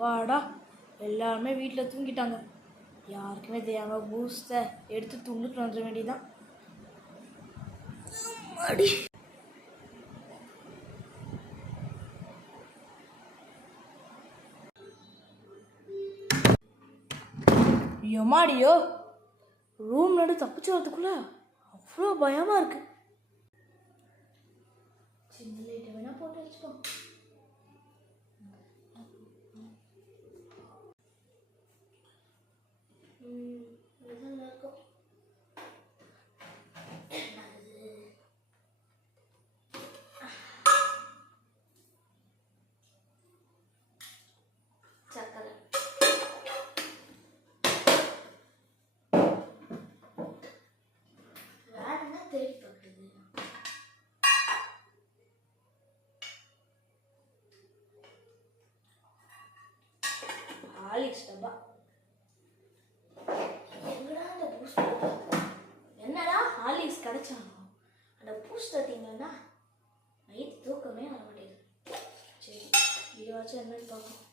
வாடா எல்லாருமே வீட்டில் தூங்கிட்டாங்க. யாருக்குமே தெரியாமல் பூஸ்ட்டை எடுத்து தூங்கிட்டு வந்துட வேண்டியதான். அடி எம்மாடியோ, ரூம் நடு தப்பிச்சு வரதுக்குள்ள அவ்வளோ பயமாக இருக்கு. சின்ன லைட்டை வேணா போட்டு வச்சுக்கோ. சக்கரை வேற என்ன தேடி பார்க்குறது? ஹார்லிக்ஸ் டப்பா. எங்கடா அந்த பூஸ்ட்? என்னடா ஹார்லிக்ஸ் கிடைச்சானோ அந்த பூஸ்ட் பார்த்தீங்கன்னா நைட் தூக்கமே வர மாட்டேங்குது. சரி இதுவாச்சும் என்னன்னு பார்ப்போம்.